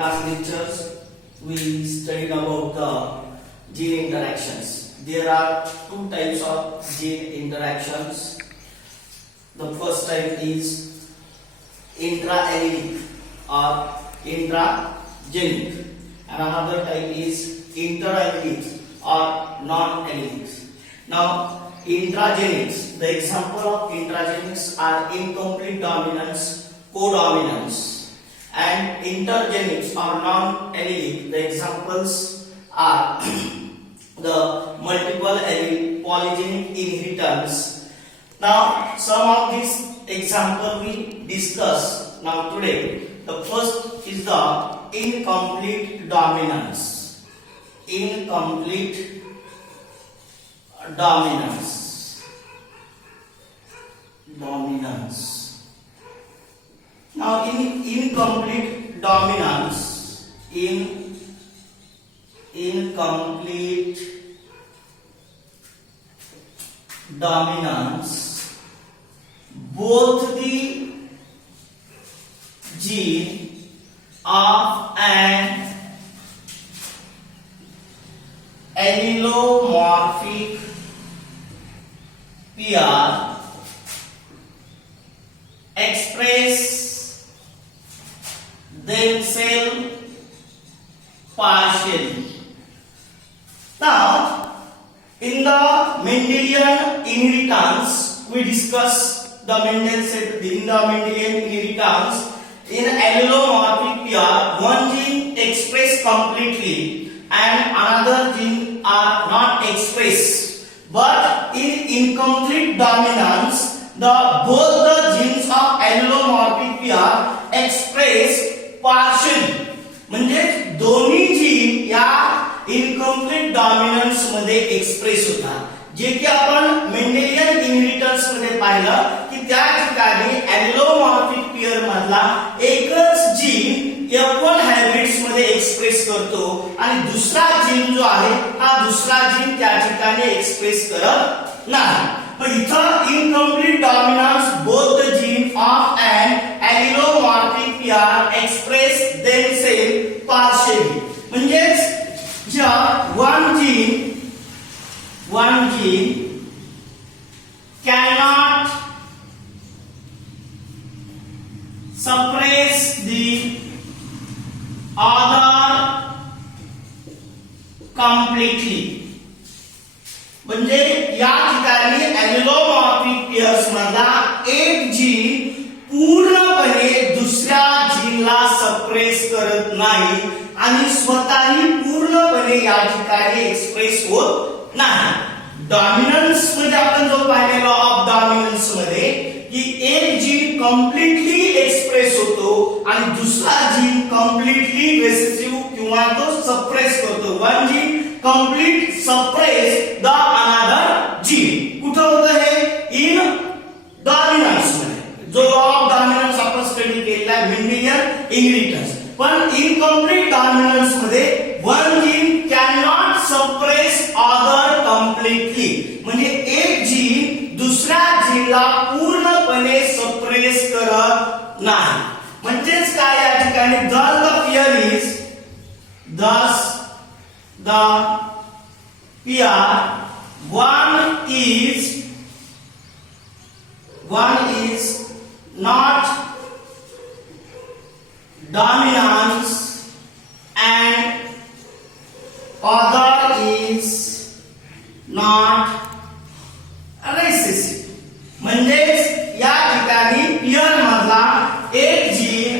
last lectures we studied about the gene interactions. There are two types of gene interactions. The first type is intra-allelic or intragenic, and another type is inter-allelic or non-allelic. Now, intragenics, the example of intragenics are incomplete dominance, codominance, and intergenics or non-allelic. The examples are the multiple allele, polygenic inheritance. Now, some of these examples we discuss now today. The first is the incomplete dominance. Incomplete dominance. Now, in incomplete dominance, incomplete dominance, both the gene of an allelomorphic pair express themselves partially. Now, in the Mendelian inheritance, we discuss the Mendelian inheritance. In allelomorphic pair, one gene expressed completely and another gene are not expressed. But in incomplete dominance, both the genes of allelomorphic pair expressed partially. म्हणजे दोन्ही gene या incomplete dominance मध्ये express होतात. जे की आपण Mendelian inheritance मध्ये पाहिलं की त्या ठिकाणी allelomorphic पेयर मधला एकच जीन F1 हायब्रिड्स मध्ये एक्सप्रेस करतो आणि दुसरा जीन जो आहे हा दुसरा जीन त्या ठिकाणी एक्सप्रेस करत नाही. पण इथं incomplete dominance both the gene of an allelomorphic pair express themselves partially. म्हणजेच ज्या one gene cannot suppress the other completely. म्हणजे या ठिकाणी allelomorphic pairs मधला एक जीन पूर्णपणे दुसऱ्या जीनला सप्रेस करत नाही आणि स्वतःही पूर्णपणे या ठिकाणी एक्सप्रेस होत नाही. डॉमिनन्स मध्ये आपण जो पाहिलेला ऑफ डॉमिनन्स मध्ये की एक जीन कम्प्लिटली एक्सप्रेस होतो आणि दुसरा जीन कम्प्लिटली रेसेसिव्ह किंवा तो सप्रेस करतो. One gene complete suppress the another gene. कुठे होतं हे? इन डॉमिनन्स मध्ये. जो लॉ ऑफ डॉमिनन्स आपण स्टडी केलेला आहे मेंडेलियन इनहेरिटन्स. पण इनकम्प्लीट डॉमिनन्स मध्ये one gene can not suppress other completely. म्हणजे एक जीन दुसऱ्या जीनला पूर्णपणे सप्रेस करत नाही. म्हणजेच काय या ठिकाणी thus the pair one is not dominance and other is not recessive. म्हणजेच या ठिकाणी पेयर मधला एक जीन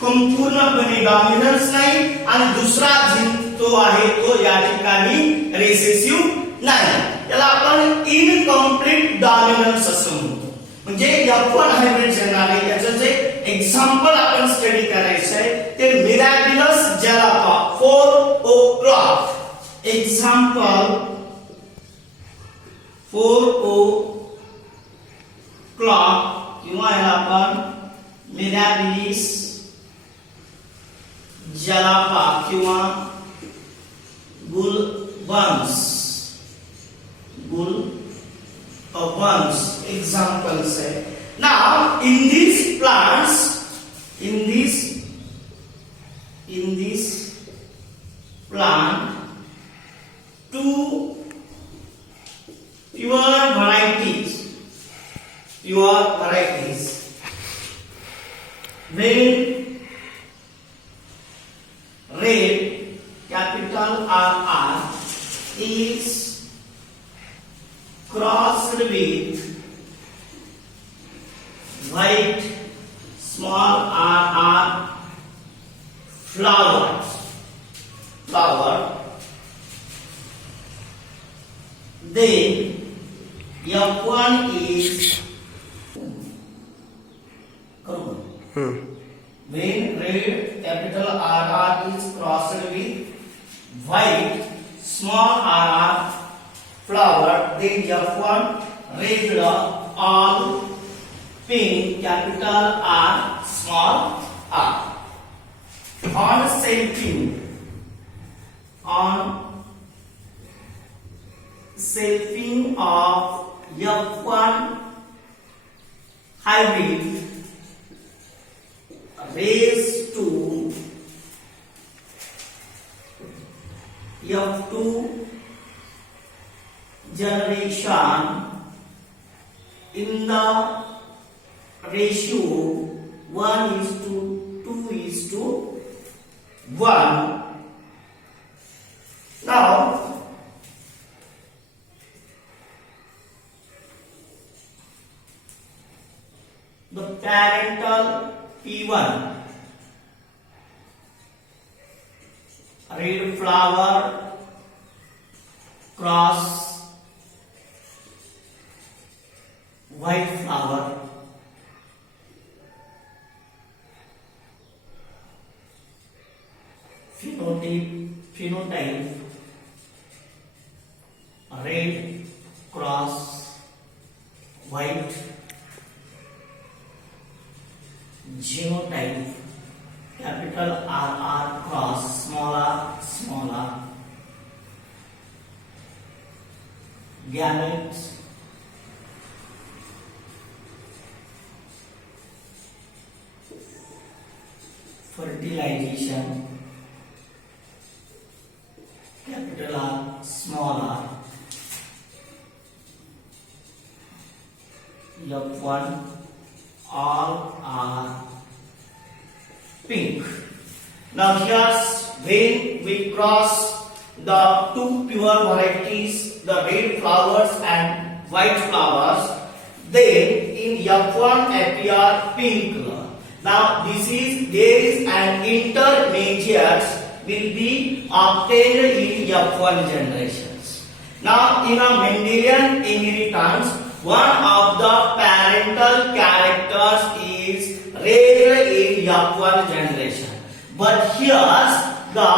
पूर्णपणे डॉमिनन्स नाही आणि दुसरा जीन तो आहे तो या ठिकाणी रेसेसिव्ह नाही. याला आपण इनकम्प्लीट डॉमिनन्स असं म्हणतो. म्हणजे F1 हायब्रिड येणार आहे. याचं जे एक्झाम्पल आपण स्टडी करायचं आहे ते मिराक्युलस जलापा 4 o'clock. एक्झाम्पल 4 o'clock किंवा याला आपण मिराक्युलस जलापा किंवा बुलबन्स examples hai. Now in these plants in this plant two pure varieties when red capital RR is crossed with white small rr flower, then F1 is when red capital RR is crossed with white small rr flower, then F1 raised all pink capital R small r. On selfing of F1 hybrid raised to F2 generation in the ratio 1:2:1. Now the parental P1 red flower cross white flower, phenotype red cross white, genotype capital RR cross small r, gametes fertilization capital R small r, F1 all are pink. Now here's when we cross the two pure varieties, the red flowers and white flowers, then in F1 appear pink color. Now there is an intermediate will be obtained in F1 generations. Now in a Mendelian inheritance, one of the parental characters is raised in F1 generation, but here the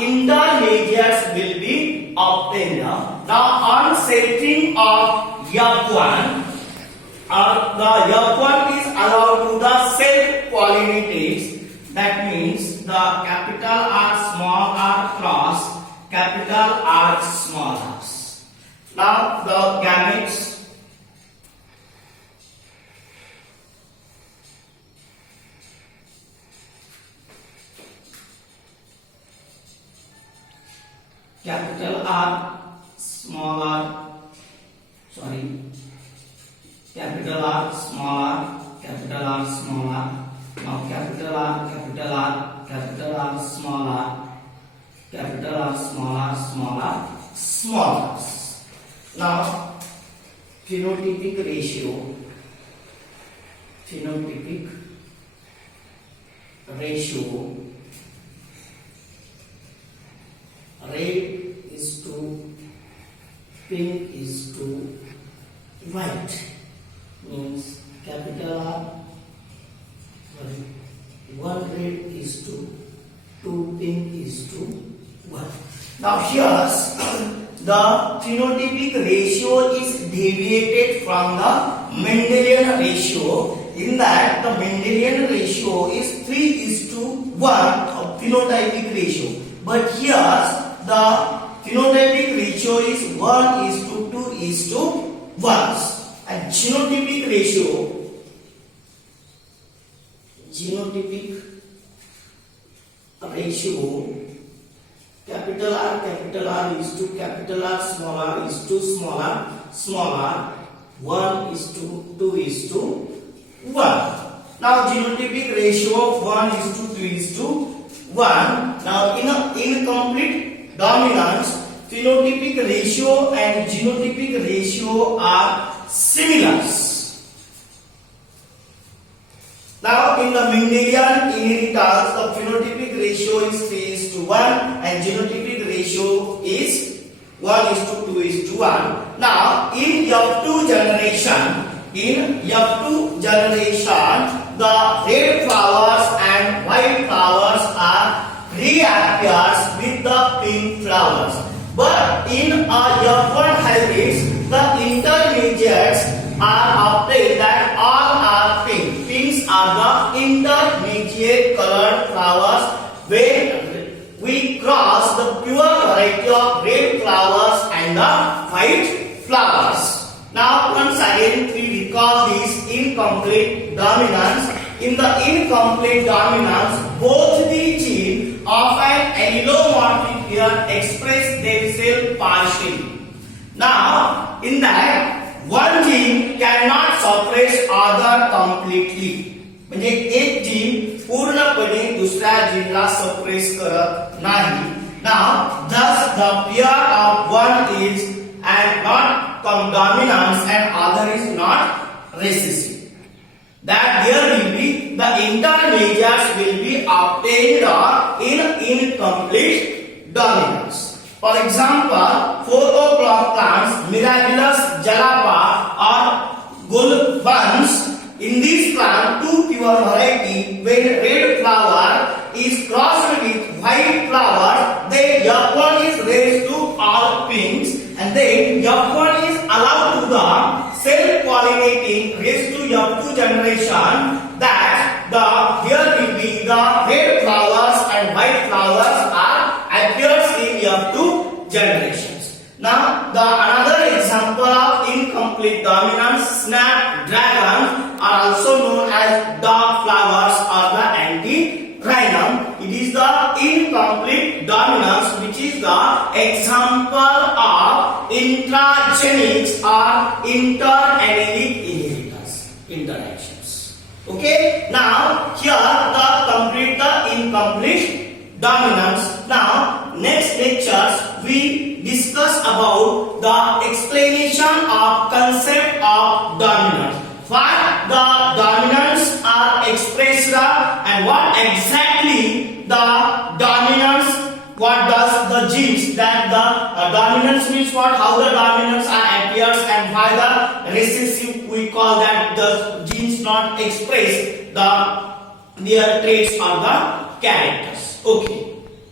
intermediates will be obtained. Now on setting of F1, the F1 is allowed to the self-pollinates. That means the capital R small r cross capital R small r. Now the gametes capital R small r, capital R small r, capital R small r. Now capital R, capital R, capital R small r, capital R small r, small r, small r. Now phenotypic ratio red is to pink is to white, means capital R one red is to two pink is to one. Now here's the phenotypic ratio is deviated from the Mendelian ratio, in that the Mendelian ratio is 3:1 of phenotypic ratio, but here the phenotypic ratio is 1:2:1, and genotypic ratio capital R is to capital R, small r is to small r, 1 is to 2 is to 1. Now genotypic ratio of 1 is to 2 is to 1. Now in a incomplete dominance, phenotypic ratio and genotypic ratio are similar. Now in the Mendelian inheritance, the phenotypic ratio is 3 is to 1 and genotypic ratio is 1 is to 2 is to 1. Now in F2 generation, the red flowers and white flowers are reappears with the pink flowers. But in a F1 hybrids, the intermediates are obtained that all are pink. Pinks are the intermediate colored flowers. When we cross the pure variety of red flowers and the white flowers. Now once again we recall this incomplete dominance. In the incomplete dominance, both the genes of an allelomorphic pair express themselves partially. Now in that one gene cannot suppress other completely. म्हणजे एक gene पूर्णपणे दुसऱ्या जीनला suppress करत नाही. Now thus the pair of one is and not dominance and other is not recessive. That there will be the intermediates will be obtained in incomplete dominance. For example, 4 o'clock plants, Mirabilis jalapa or Gulbans. In this plant, two pure variety, when red flower is crossed with white flower, then F1 is raised to all pinks, and then F1 is allowed to the self-pollinating raised to F2 generation. That here will be the red flowers and white flowers are appears in F2 generations. Now the another example of incomplete dominance, snapdragon are also known as dog flowers or the antirrhinum. It is the incomplete dominance which is the example of intragenic or interallelic inheritance interactions. Okay, now here the incomplete dominance. Now next lectures we discuss about the explanation of concept of dominance. What the dominants are expressed and what exactly the dominance, what does the genes that the dominance means what, how the dominance are appears and why the recessive we call that the genes not express their traits or the characters. Okay.